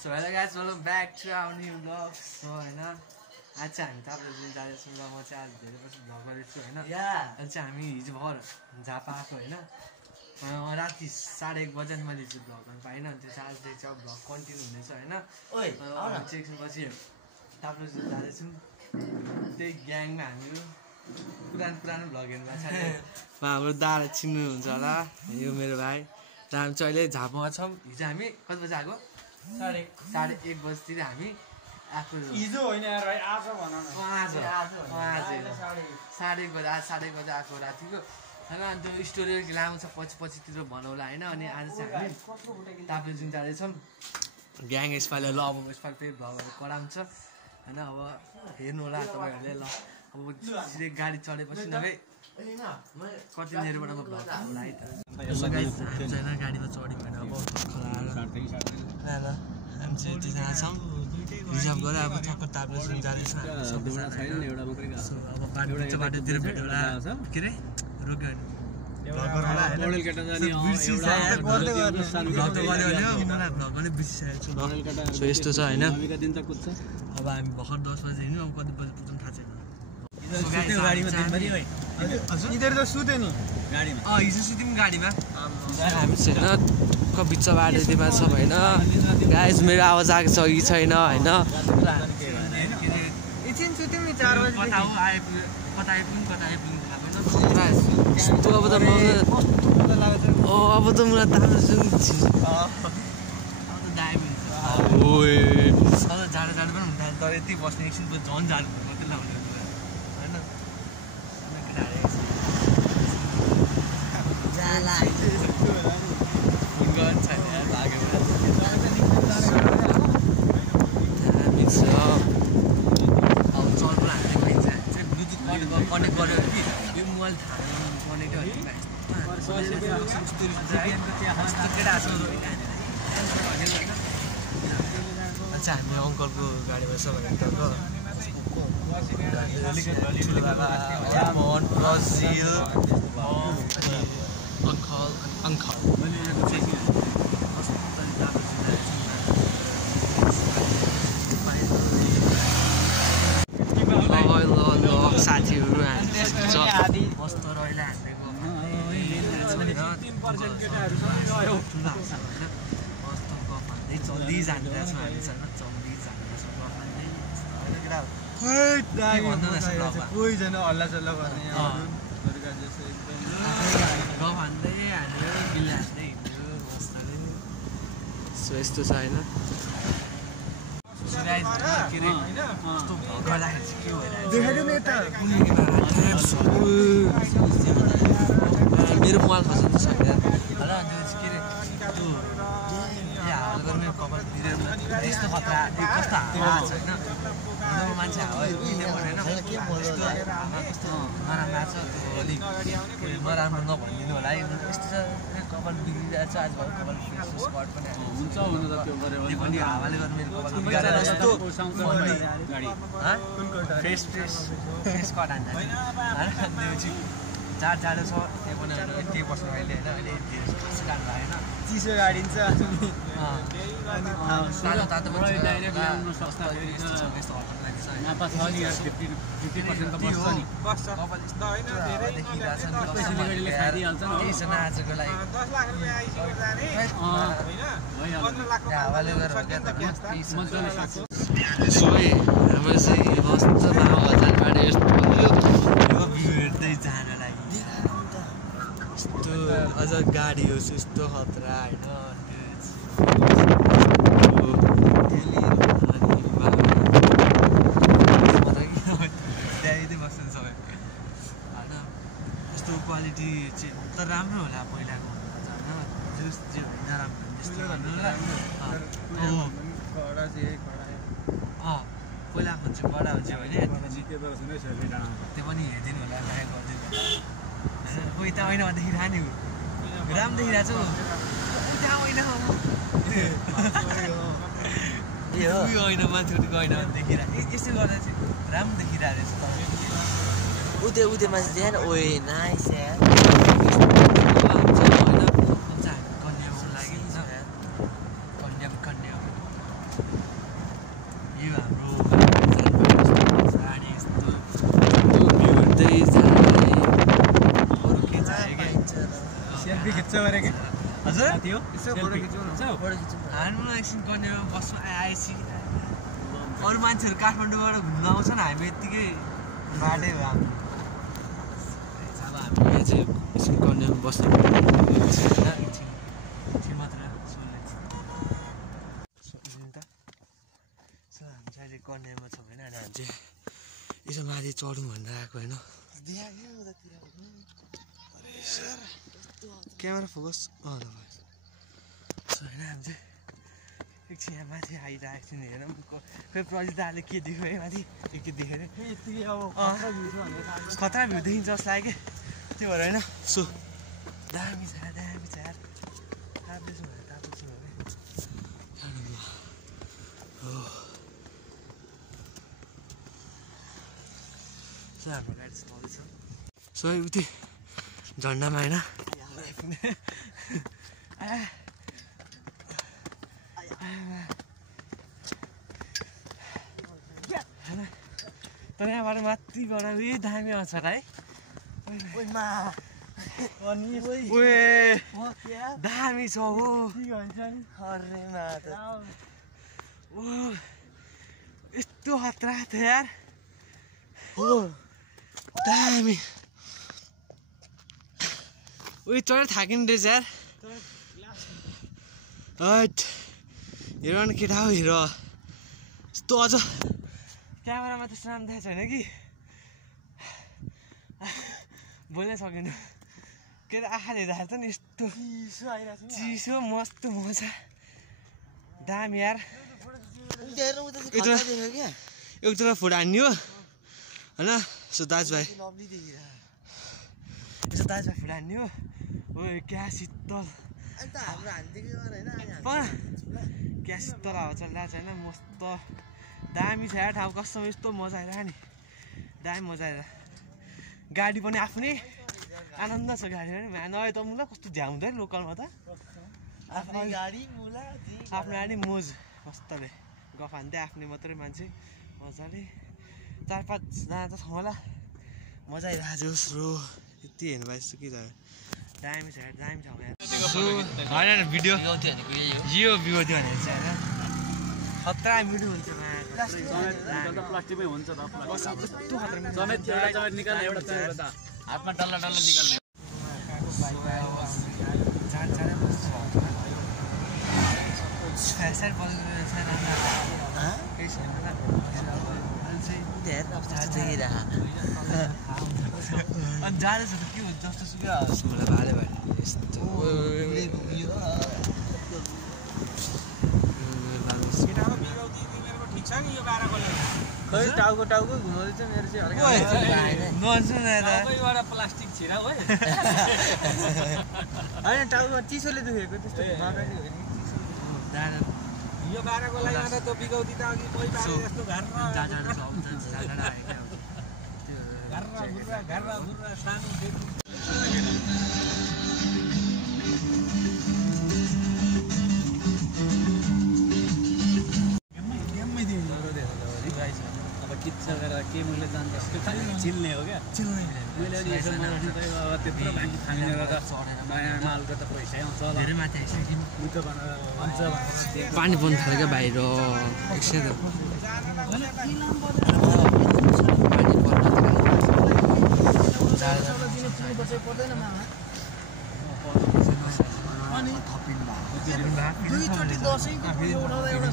So hello guys, welcome back to our new vlog. So हैन आज चाहिँ हामी तपाईहरुले जाँदैछौँ र म चाहिँ आज धेरै पछि भ्लग गरेछु हैन। आज चाहिँ हामी हिजो भर झापा आएको हैन। राति 1:30 बजे मैले हिजो भ्लग गर्न पाइन अनि त्यो आज चाहिँ भ्लग कन्टिन्यु हुनेछ हैन। ओइ हामी चाहिँ एकछिनपछि तपाईहरुले जाँदैछौँ त्यही ग्याङमा हामीहरु पुरानो भ्लग हेर्नु भएको छ। हाम्रो दाले चिन्नुहुन्छ होला, यो मेरो भाइ। र हामी चाहिँ अहिले झापामा छौँ। हिजो हामी कति बजे आएको? 1:30 बजेतिर हामी आएको। हिजो होइन यार, आज भन न। आज 1:30 बजे, आज 1:30 बजे आएको रातिको हैन। अनि त्यो स्टोरी लामो छ, पछितिर भनौँला हैन। अनि आज चाहिँ हामी ताप्लेजुङ जाँदैछौँ ग्याङ। यसपालि ल अब यसपालि फेरि भ्लगहरू कराउँछ हैन। अब हेर्नु होला तपाईँहरूले। ल अब सिधै गाडी चढेपछि नभए कतिनेरबाट म भ्लग होला है त। गाडीमा चढ्यौँ होइन। अब खलाएर ल हामी चाहिँ यति जाँदा छौँ रिजर्भ गरेर। अब ठक्क ताप्लेजुङ जाँदैछ। अब बाटोतिर भेट्यो होला के अरे रोक्यो सो यस्तो छ होइन। अब हामी भर्खर 10 बजे हिँड्यौँ। अब कति बजी पुग्छौँ थाहा छैन। यिनीहरू त सुते नि गाडीमा। हिजो सुत्यौँ गाडीमा। हामी चाहिँ होइन बिच बाटोमा छ होइन। गाइस मेरो आवाज आएको छ कि छैन होइन। एकछिन सुत्यौँ नि 4 बजे। कता आइपुग्नु यस्तो। अब त मलाई ताप्लेजुङ दामी हुन्छ। अब जाडो पनि हुन्छ तर यति बस्ने एकछिन झन् जाडो मात्रै लाउने होइन। कनेक्ट गर्यो कि यो मोबाइल कनेक्ट अच्छा हामी अङ्कलको गाडीमा छ भने साथीहरू मस्त रहिला चल्दी जाँदैछ हामी छैन। चल्दी जाँदैछ कोही छैन हल्ला चल्ला गर्ने भन्दै हाल्यो बिल हाल्दै हिँड्यो मस्तले। सो यस्तो छ होइन। मेरो मोबाइल खसाल्नु छ क्या होला। के अरे त्यो हावा गर्ने कपाल यस्तो खतरा कस्तो हावा छ होइन। मान्छे हावा उहिले भनेन कस्तो नराम्रो छ। त्यो अलिक नराम्रो नभनिदिनु होला है। यस्तो छ कपाल बिग्रिरहेको छ। आज भयो कपाल स्पट पनि हुन्छ हुन त त्यो पनि हावाले गर्दा मेरो कपाल बिगारेर यस्तो फेस कट हान्छ जाडो छ। त्यो पनि यति बस्नु अहिले होइन। अहिले खासै काट्नु भएन, चिसो गाडिन्छ। तातो पनि आजको लागि हावाले गरेर हाम्रो चाहिँ मस्त बाबा हजार बाटो यस्तो हेर्दै जान लागि यस्तो अझ गाडी होस् यस्तो खतरा होइन। बस्नु सबै होइन। यस्तो क्वालिटी चाहिँ तर राम्रो होला पहिलाको होइन। जे नराम्रो त्यस्तो पहिलाको चाहिँ कडा हुन्छ भने त्यो पनि हेरिदिनु होला, लाइक गरिदिनु होला। कोही त होइन देखिरहेको नि राम्रो देखिरहेको छु त्यहाँ होइन उयो होइन मान्छेको होइन देखिरहेको। यस्तो गर्दा चाहिँ राम्रो देखिरहेको रहेछ। उते मान्छे देखेन। ओए नाइस यार। यो हाम्रो गाडी यस्तो भिउदै जाने अरू के चाहियो क्या सेल्फी खिच्छ भने के हजुर त्यो यसो फोटो खिच्नु न हान्नु एकछिन कन्यामा बस्नु आएपछि अरू मान्छेहरू काठमाडौँबाट घुम्न आउँछन् हामी यत्तिकै बाटै हो हाम्रो अब हामी यहाँ चाहिँ एकछिन कन्यामा बस्नु एकछिन मात्र हामी चाहिँ अहिले कन्यामा छ होइन हामी चाहिँ यसो माथि चढौँ भनेर आएको होइन क्यामेरा फोकस होइन हामी चाहिँ एकछिन यहाँ माथि आइरहेको छु नि हेरौँ खोइ प्रजित दाले के देख्यो है माथि के देखेर खतरा भ्यू देखिन्छ जस्तो लाग्यो क्या त्यो भएर होइन सो दामी छ यार ताप्दैछु भने सो हाम्रो गाडी चलाउँदैछ सो उति झन्डामा होइन तर यहाँबाट माथिबाट उयो दामी आउँछ है दामी छ हो यस्तो खतरा थियो यार दामी उयो चढेर थाकिने रहेछ यार हेर न केटा हो हेर यस्तो अझ क्यामेरामा त्यस्तो राम्रो देखाएको छैन कि बोल्नै सकिनँ के अरे आँखाले हेर्दाखेरि त नि यस्तो चिसो मस्त मजा दामी यार एउटा फोटो हान्ने हो होइन यसो दाजुभाइ यसो दाजुभाइ फोटो हान्ने हो क्या शीतल क्या शीतल हावा चलिरहेको छ होइन मस्त दामी छ यार ठाउँ कस्तो यस्तो मजा आइरहेको नि दामी मजा आएर गाडी पनि आफ्नै आनन्द छ गाडी पनि नभए त मुला कस्तो झ्याउ हुँदैन लोकलमा त आफ्नो गाडी मोज मस्तले गफ हान्दै आफ्नै मात्रै मान्छे मजाले 4-5 जना त छ होला मजा आइरहेको छ रो यति हेर्नु पाइसु कि दामी छ यार दामी ठाउँ यार होइन भिडियो यो भिडियो थियो भने चाहिँ होइन खतरा मिठो हुन्छ प्लास्टिकमै हुन्छ त यस्तो खतरा समेत एउटा निकाल्ने एउटा हातमा डल्ला निकाल्ने अनि जाँदैछ त के हुन्छ जस्तो सुकै मलाई भाले भाले यस्तो टाउको घुमाउँदैछ मेरो चाहिँ प्लास्टिक छिरा हो होइन टाउकोमा चिसोले दुखेको त्यस्तो यो बाह्रको लागि त बिगौती त अघि कोही बाह्र जस्तो घर्रा सानो के मैले जान्छ चिल्ने हो क्या मैले अलि यसो अब त्यत्रो भागी खाने गर्दा नयाँ मालको त पैसै आउँछ धेरै माथि आइसक्यो पानी पर्नु थाल्यो क्या बाहिर एकछिन दुईचोटि दसैँको उठाउँदाखेरि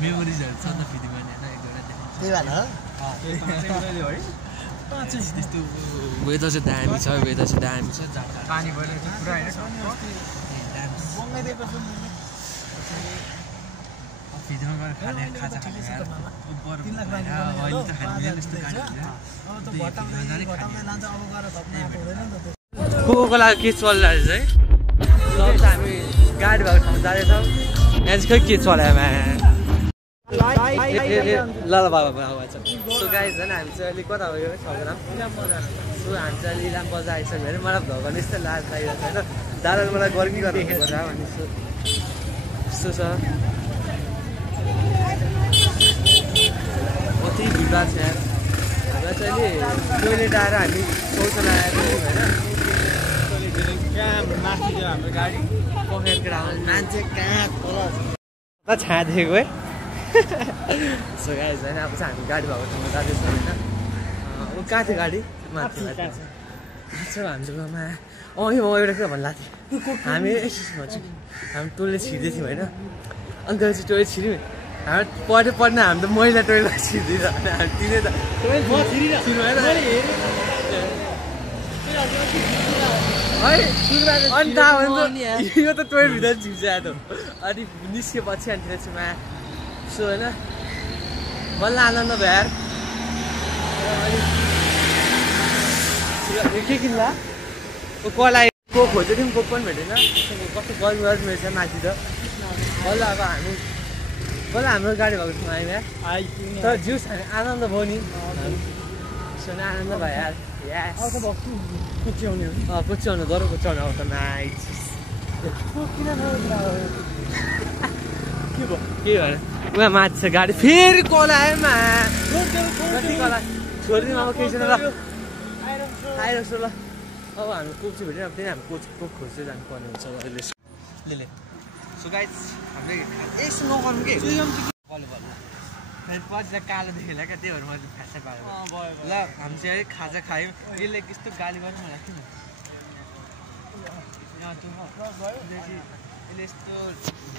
मेमोरिजहरू छ त फेरि मैले त्यस्तो वेदर चाहिँ दामी छ पानी भइरहेको छ पुरा भिडियोमा गएर खाने खाजा को लागि के चलिरहेको छ है हामी गाडी भएको ठाउँमा जाँदैछौँ यहाँ चाहिँ खै के चलायो ल बाबा सो गाइज होइन हामी चाहिँ अहिले कता भयो सबैजना सो हामी चाहिँ अहिले इलाम बजार आइसक्यो भने मलाई भगवान् यस्तो लाज लागिरहेको छ होइन दादाले मलाई गर्मी गर्नु पर्छ भन्ने यस्तो छ कति भिडभाड छ यहाँ हामीलाई चाहिँ अहिले टोइलेट आएर हामी शौचालय आएको होइन हाम्रो गाडी पखेर मान्छे कहाँ तल छाँदेको है सो गाइज होइन अब चाहिँ हामी गाडी भएको ठाउँमा जाँदैछौँ होइन ऊ कहाँ थियो गाडी माथि हाम्रो गाउँमा यो एउटा के भन्नु लाग्थ्यो हामी यसो भन्छौँ हामी टोइलेट छिर्दै थियौँ होइन अन्त चाहिँ टोइलेट छिर्यौँ हामी पढ्न हामी त मैला टोइलेट छिर्दैछ हामी तिनै त अनि थाहा भयो यो त टोइलेटभित्र छिर्छ त अनि निस्केपछि अनि त्यसमा सो होइन बल्ल आनन्द भयो यार के किन्ला कसलाई को खोजेको थियौँ को पनि भेटेन कस्तो गर्मी रहेछ माथि त बल्ल अब हाम्रो गाडी भएको ठाउँमा आयौँ तर जिउस हामी आनन्द भयो नि सुन आनन्द भयो यार कुच्याउनु गरौँ कुच्याउनु अब त नाइट के भयो उहाँ माथि छ गाडी फेरि कल आयो कति कल छोडिदिउँ अब केही छैन ल आइरहेको ल अब हामी कोक चाहिँ भेटेन अब त्यही हामी कोक खोज्दै जानुपर्ने हुन्छ अहिले सो गाइज हामीले यसो नगर्नु के पछि कालो देखेला क्या त्यही भएर मैले फ्यासा पारेको ल हामी चाहिँ है खाजा खायौँ यसले यस्तो गाली गर्नु मलाई किन यसले यस्तो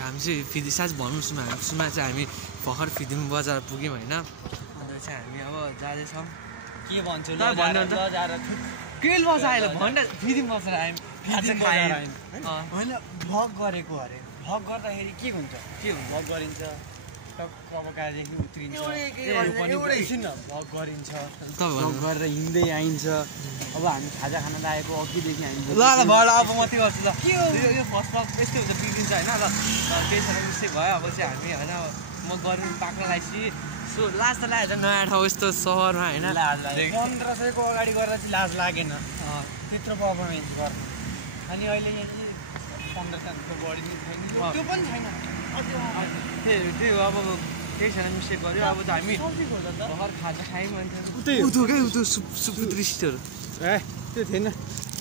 हामी चाहिँ फिदी साँझ भनौँ सुमा चाहिँ हामी भर्खर फिदिङ बजार पुग्यौँ होइन अन्त चाहिँ हामी अब जाँदैछौँ के भन्छु के बजार आयो भन्न फिदिङ बजार आयौँ खाजा खायौँ होइन भ्लग गरेको अरे भ्लग गर्दाखेरि के हुन्छ भ्लग गरिन्छ कबकादेखि उत्रिन्छ भ्लग गरिन्छ भ्लग गरेर हिँड्दै आइन्छ अब हामी खाजा खान लागेको अघिदेखि हामी ल भयो अब म त्यो गर्छु ल यो फर्स्ट ब्लग यस्तै हुन्छ बिग्रिन्छ होइन ल केही छैन त्यस्तै भयो अब चाहिँ हामी होइन म गर्नु पाक्न लागेपछि सो लाज त लाग्यो नयाँ ठाउँ यस्तो सहरमा होइन 1500 को अगाडि गर्दा चाहिँ लाज लागेन त्यत्रो पर्फर्मेन्स गर्नु अनि अहिले यहाँ चाहिँ 1500 बढी छैन त्यो पनि छैन त्यही हो अब केही छैन मिस्टेक गऱ्यो अब त हामी भर्खर खाजा खायौँ अन्त सुपुत्रीहरू ए त्यो थिएन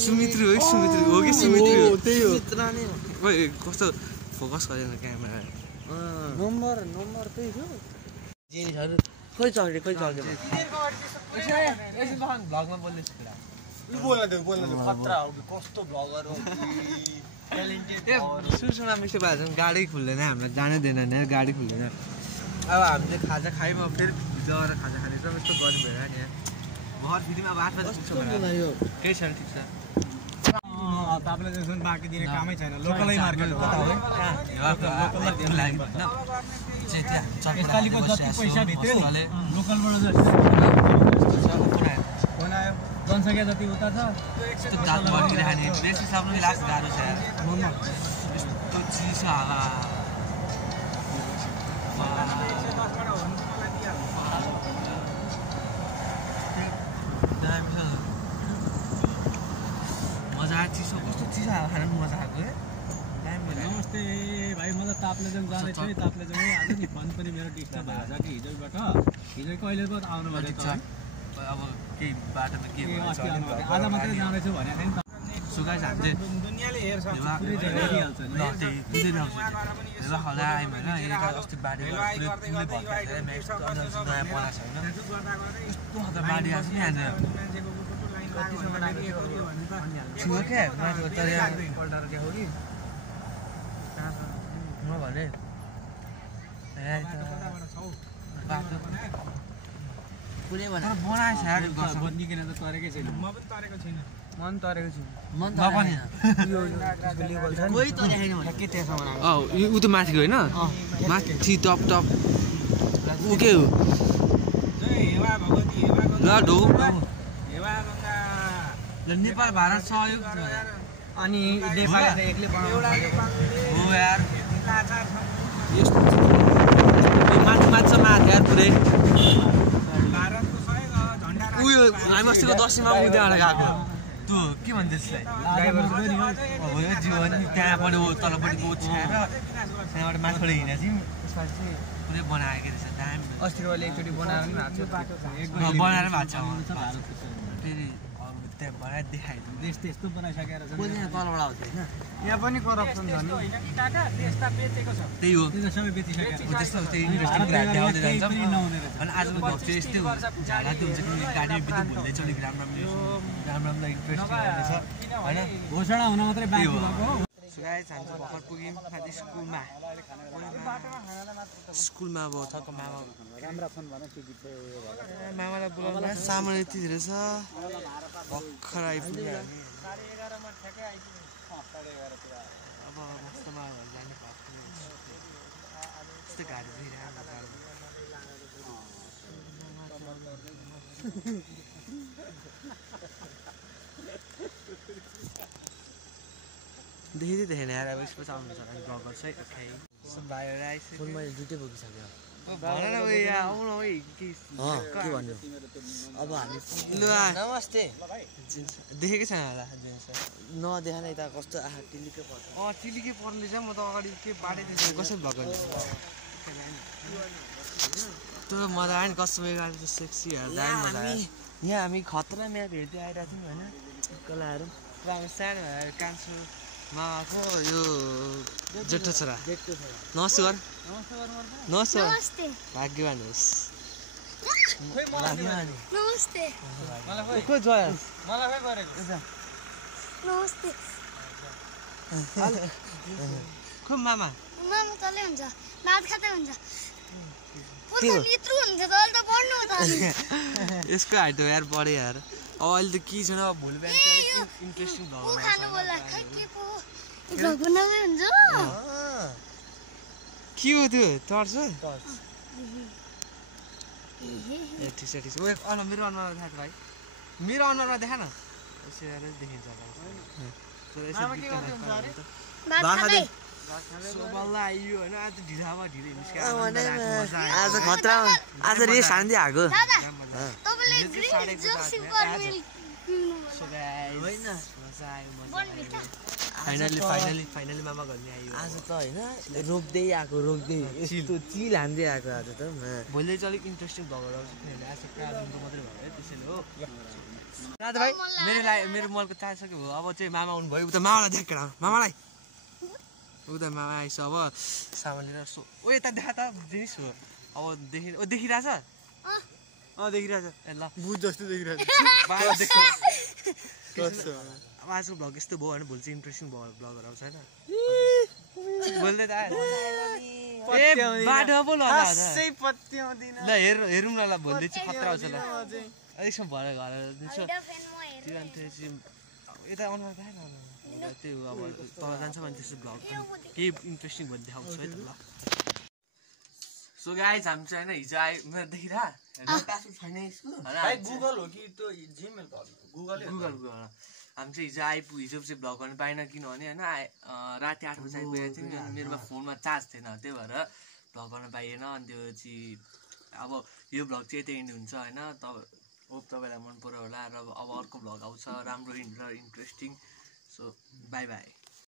सुमित्री हो कि सुमित्री हो त्यही हो कस्तो फोकस गरेन क्यामेरा नम्बर त्यही थियो जिनिसहरू खोइ चल्यो भ्लगमा बोल्दैछु कुरा बोल्न खतरा हो कि कस्तो भ्लगर हो सुरुमा मिस्टेक भएको छ गाडी खुल्दैन हामीलाई जानै दिँदैन गाडी खुल्दैन अब हामीले खाजा खायौँ अब फेरि गएर खाजा खाने एकदम यस्तो गर्नु भएर नि घर फेरि अब 8 बजी पुग्छ केही छैन ठिक छ तपाईँलाई जस्तो बाँकी दिने कामै छैन लोकलै मार्केट हो यसपालिको जति पैसा भित्यो नि लोकलबाट बनायो जनसङ्ख्या जति उता छ बेसी सबले लास्ट गाह्रो छ यस्तो चिसो हावा मजा चिसो कस्तो चिसो हावा खानु मजा आएको है नमस्ते भाइ म त ताप्लेजुङ जाँदैछु है ताप्लेजुङ आज नि फोन पनि मेरो डिस्टर्ब भएको छ कि हिजोबाट हिजो कहिले पो आउनु भएको छ अब केही बाटोमा के आज मात्रै जाँदैछु भनेको थिएँ नि सुगाइस हामी दुनियाँले हेर्छ अस्ति बाढी नयाँ पलाएको छ होइन यस्तो खालको बाढी आएको छ नि आज क्या म भने पुरै बनाएछ निकेन त तरेकै छैन म पनि तरेको छैन मन तरेको छु ऊ त माथि होइन माथि टप ऊ के हो नेपाल भारत सहयोग अनि नेपाल एक्लै हो यार माथि मात्र माथि यार पुरै उयो हामी अस्तिको दसैँमा उनीबाट गएको त्यो के भन्छ त्यसलाई जीवन त्यहाँबाट तलपट्टि छाएर त्यहाँबाट माथिबाट हिँडेको थियौँ त्यसमा चाहिँ पुरै बनाएको रहेछ दामी अस्तिको बेला एकचोटि बनाएर पनि भएको बनाएर भएको छ फेरि त्यहाँ बनाएर देखाइदिउँ त्यस्तो बनाइसकेर तलबाट आउँछ होइन यहाँ पनि करप्सन छ नि त्यही हो सबै बेचिसकेको त्यस्तो त्यही इन्ट्रेस्टिङ कुराहरू देखाउँदै जान्छ अनि आजको भ्लग चाहिँ यस्तै हो झाडा त्यो हुन्छ कि गाडी बित्दै भुल्दै चाहिँ अलिक राम्रो राम्रो इन्ट्रेस्टिङ हुँदैछ होइन घोषणा हुन मात्रै बाँकी भएको हो सो गाइस हामी चाहिँ भर्खर पुग्यौँ माथि स्कुलमा अब ठक्क मामालाई बोलाउनु सामान यति धेरै छ भर्खर आइपुग्यो अब मस्त मामाहरू जाने त्यस्तो गाडी देखिँदै देखेन यार अब यसको चाहिँ आउनु छ भने ब्लग गर्छ है ओके भाइहरू आइसक्यो फोन मैले दुइटै बोकिसक्यो भन न उयो यहाँ आउनु है के भन्नु अब हामी ल नमस्ते देखेकै छैन होला नदेखा नै त कस्तो आहा टिलिकै पर्छ टिलिकै पर्दैछ म त अगाडि के बाटै कसरी भ्लग गर्ने त्यो मजा आयो नि कस्टमर गाडी सेक्सी हेर्दा यहाँ हामी खतरा म्याप हेर्दै आइरहेको थियौँ होइन कलाहरू र अब सानो भएर कान्छु मामाको यो जेठो छोरा नमस्ते गर नमस्ते भाग्यवान होस् नमस्ते को जय मलाई खै गरेको नमस्ते को मामा मामा तलै हुन्छ नाच खाँदै हुन्छ यसको हाइट यार बढ्यो यार अब अहिले त के छैन अब भोलि बिहान इन्ट्रेस्टिङ के हो त्यो टर्च ए ठिक छ ठिक छ मेरो अनुहार देखा भाइ मेरो अनुहारमा देखा न देखिन्छ आज खतरा आज रेस हान्दै आएको फाइनली मामा घरले आयो आज त होइन रोक्दै आएको रोक्दै यस्तो चिल हान्दै आएको आज त भोलि चाहिँ अलिक इन्ट्रेस्टिङ भएर मात्रै भयो त्यसैले हो भाइ मेरो मलको चाहिसक्यो भयो अब चाहिँ मामा आउनु भयो उता मामालाई देखेर मामालाई उता मामा आइस अब सामान लिएर ओ यता देखा त जिनिस हो अब देखिरहेछ देखिरहेछ ए ल बुझ जस्तो देखिरहेको अब आजको भ्लग यस्तो भयो भने भोलि चाहिँ इन्ट्रेस्टिङ भ्लगहरू आउँछ होइन बोल्दै त बाटोमा पो ल हेरौँ न ल भोलि चाहिँ खतरा आउँछ ल यसो भएर घर यता अनुहार देखाएन त्यो अब तल जान्छ भने त्यस्तो भ्लग केही इन्ट्रेस्टिङ भयो देखाउँछु है त ल सो गाइज हामी चाहिँ होइन हिजो आयो मेरो देखिरह गुगल हो कि त्यो जिमेल गुगल हामी चाहिँ हिजो चाहिँ भ्लग गर्नु पाएन किनभने होइन राति 8 बजी आइपुगेको थियौँ मेरोमा फोनमा चार्ज थिएन त्यही भएर भ्लग गर्न पाइएन अनि त्यो चाहिँ अब यो भ्लग चाहिँ यतै एन्ड हुन्छ होइन होप तपाईँलाई मन पऱ्यो होला र अब अर्को भ्लग आउँछ राम्रो र इन्ट्रेस्टिङ सो बाई बाई